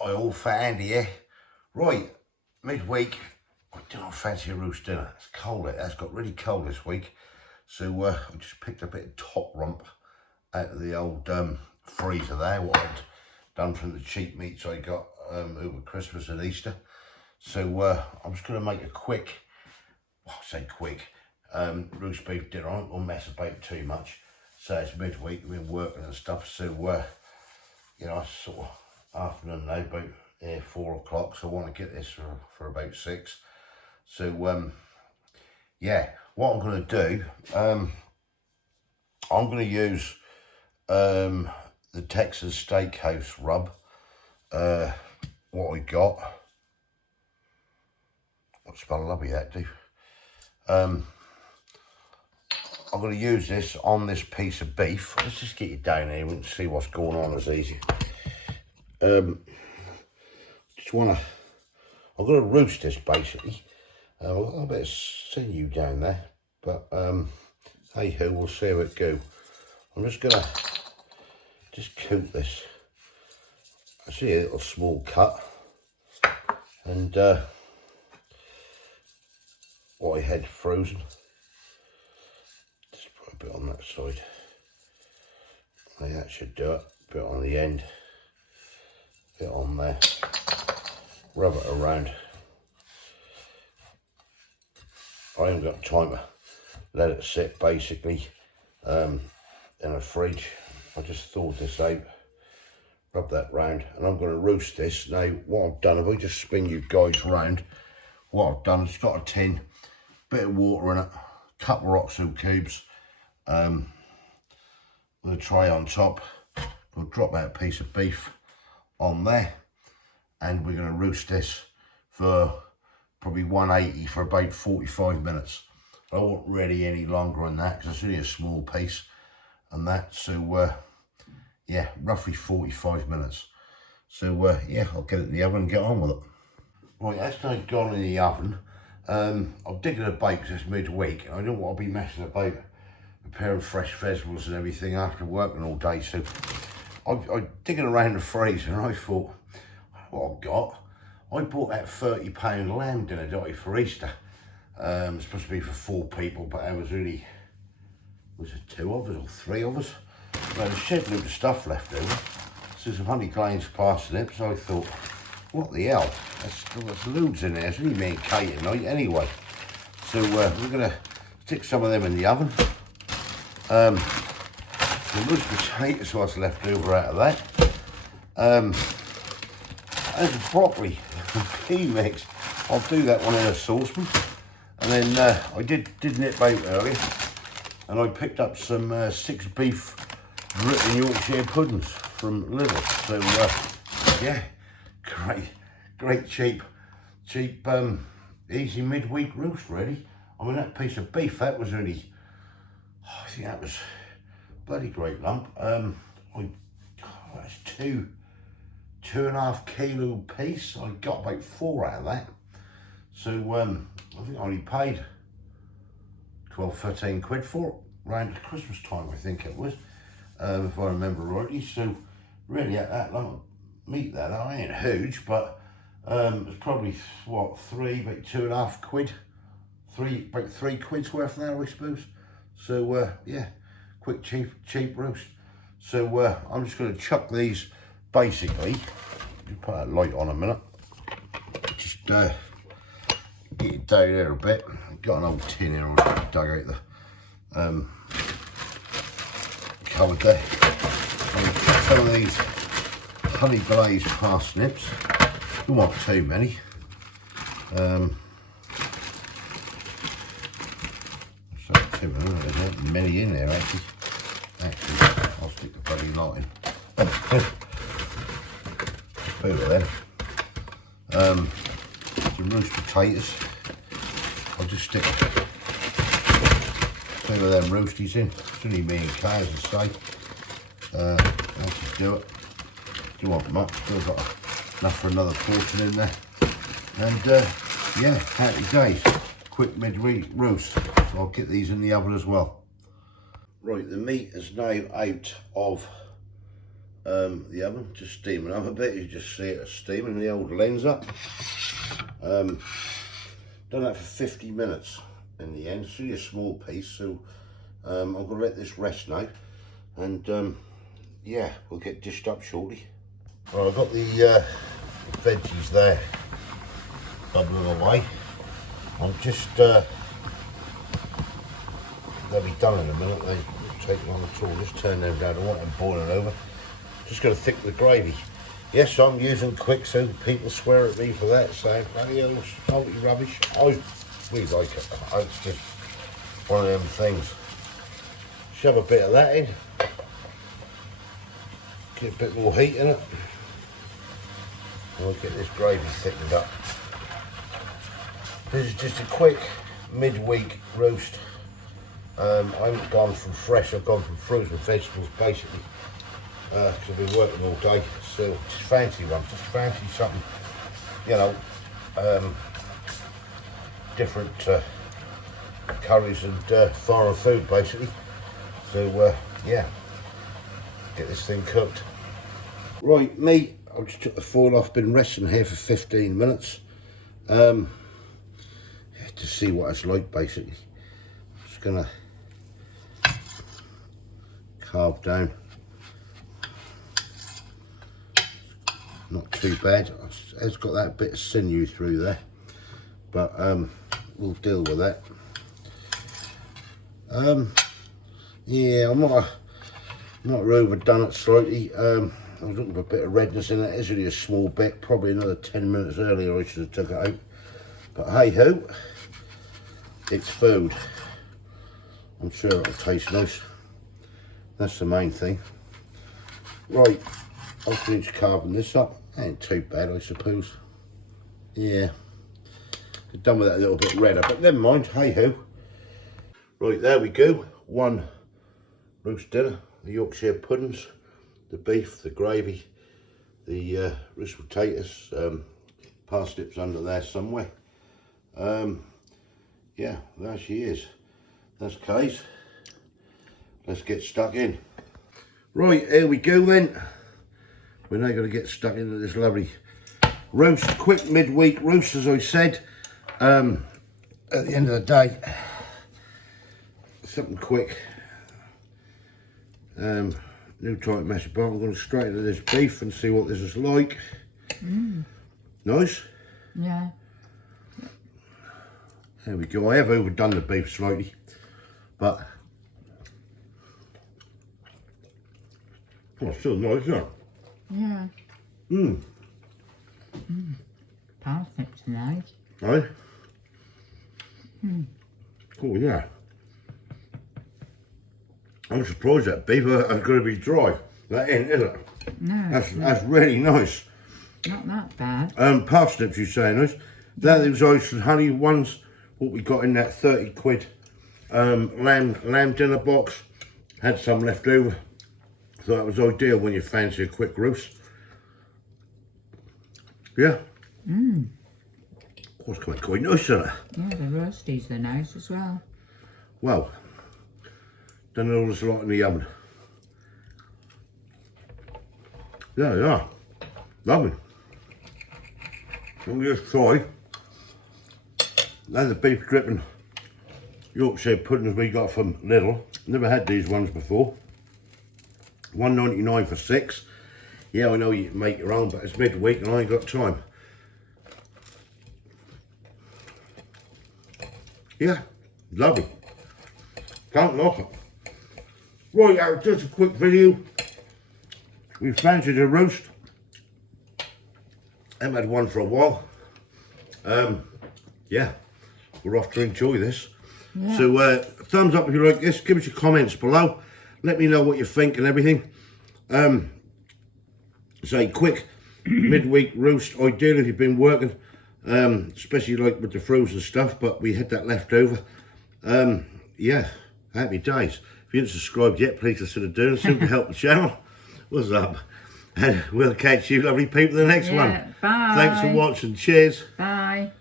I all fat Andy here. Right, midweek, I don't fancy a roast dinner. It's cold, it has got really cold this week. So I just picked a bit of top rump out of the old freezer there, what I'd done from the cheap meats I got over Christmas and Easter. So I'm just going to make a quick, well, I say quick, roast beef dinner. I won't mess about too much. So it's midweek, we've been working and stuff. So, you know, it's sort of afternoon now, about 4 o'clock. So I want to get this for about 6. So, yeah, what I'm going to do, I'm going to use the Texas Steakhouse rub. What I got. What spell lovely that do. I'm going to use this on this piece of beef. Let's just get you down here and see what's going on as easy. Just want to, I'm going to roast this basically. I've got a bit of sinew down there, but hey ho, we'll see how it go. I'm just going to just coat this. I see a little small cut, and what I had frozen. Just put a bit on that side. That should do it. A bit on the end. A bit on there. Rub it around. I haven't got time to let it sit basically in a fridge. I just thawed this out. Rub that round, and I'm going to roast this. Now, what I've done, if I just spin you guys round, what I've done, it's got a tin, bit of water in it, a couple of rock salt cubes, with a tray on top. We'll drop out a piece of beef on there, and we're going to roast this for probably 180 for about 45 minutes. I won't really any longer than that because it's only a small piece and that. So yeah, roughly 45 minutes. So yeah, I'll get it in the oven and get on with it. Right, that's now gone in the oven. I'm digging a bake because it's midweek and I don't want to be messing about preparing fresh vegetables and everything after working all day. So I'm digging around the freezer and I thought, what I've got, I bought that £30 lamb dinner, didn't I, for Easter. It's supposed to be for 4 people, but there was only, was it 2 of us or 3 of us? There's a shed load of stuff left over. So some honey glazed parsnips. So I thought, what the hell? There's loads in there. It's only me and Kate tonight anyway. So we're going to stick some of them in the oven. The roast potatoes, what's left over out of that. There's a broccoli pea mix. I'll do that one in a saucepan. And then I did nip out earlier, and I picked up some 6 beef written Yorkshire puddings from Lidl. So yeah, great cheap, easy midweek roast really. I mean, that piece of beef, that was only, I think that was bloody great lump. That's 2.5 kilo piece. I got about 4 out of that. So I think I only paid 12-13 quid for it around Christmas time, I think it was, if I remember rightly. So really, at that lump of meat there, that ain't huge, but it's probably what, about 2.5 quid, about 3 quid's worth there, I suppose. So yeah, quick cheap roast. So I'm just going to chuck these basically. Put that light on a minute. Just get it down there a bit. I've got an old tin here I dug out the cupboard there. I'm going to put some of these honey glazed parsnips. Don't want too many. So too many. There's not many in there actually. I'll stick the bloody lot in. Over there. Some roast potatoes. I'll just stick 2 of them roasties in. It's only me and Kay, as I say. I'll just do it. Don't want much. Still got enough for another portion in there. And yeah, happy days. Quick midweek roast. So I'll get these in the oven as well. Right, the meat is now out of the oven, just steaming up a bit. You just see it steaming the old lens up. Done that for 50 minutes in the end. It's only a small piece, so I'm going to let this rest now, and yeah, we'll get dished up shortly. Well, I've got the veggies there bubbling away. I'm just they'll be done in a minute. They take long at all. Just turn them down. I want them boiling over. Just going to thicken the gravy. Yes, I'm using quick, so people swear at me for that, saying bloody hell, salty rubbish. We like it. It's just one of them things. Shove a bit of that in. Get a bit more heat in it. And we'll get this gravy thickened up. This is just a quick midweek roast. I haven't gone from fresh, I've gone from frozen vegetables basically. Because I've been working all day, so just fancy one, just fancy something, you know, different curries and foreign food basically. So yeah, get this thing cooked. Right, meat, I just took the foil off, been resting here for 15 minutes to see what it's like basically. Just gonna carve down. Not too bad. It's got that bit of sinew through there, but we'll deal with that. Yeah, I'm not overdone it slightly. I was looking for a bit of redness in it. It's only a small bit. Probably another 10 minutes earlier I should have took it out. But hey ho, it's food. I'm sure it'll taste nice. That's the main thing. Right, I'll finish carving this up. Ain't too bad, I suppose. Yeah, I've done with that a little bit redder, but never mind, hey ho. Right, there we go. One roast dinner, the Yorkshire puddings, the beef, the gravy, the roast potatoes, parsnips under there somewhere. Yeah, there she is. That's Kay's. Let's get stuck in. Right, here we go then. We're now going to get stuck into this lovely roast, quick midweek roast, as I said. At the end of the day, something quick. New type mashed bar. I'm going to straight into this beef and see what this is like. Nice? Yeah. There we go. I have overdone the beef slightly, but oh, still nice, isn't it? Yeah. Parsnips are nice. Right? Oh yeah. I'm surprised that beef is going to be dry. That ain't, is it? No. That's really nice. Not that bad. Parsnips, you say, nice. That was ice and honey ones. What we got in that 30 quid lamb dinner box. Had some left over. Thought that was ideal when you fancy a quick roast. Yeah. Oh, it's quite nice, isn't it? Yeah, the roasties are nice as well. Well, done all this a lot in the oven. Yeah, they are. Lovely. We'll just try. That's the beef dripping Yorkshire puddings we got from Lidl. Never had these ones before. $1.99 for 6. Yeah, I know you can make your own, but it's midweek and I ain't got time. Yeah, lovely. Can't knock it. Right, just a quick video. We fancied a roast. Haven't had one for a while. Yeah, we're off to enjoy this. Yeah. So thumbs up if you like this. Give us your comments below. Let me know what you think and everything. Say quick midweek roast, ideal if you've been working, especially like with the frozen stuff, but we had that left over. Yeah, happy days. If you haven't subscribed yet, please consider doing so to help the channel. What's up? And we'll catch you lovely people in the next one. Bye. Thanks for watching. Cheers. Bye.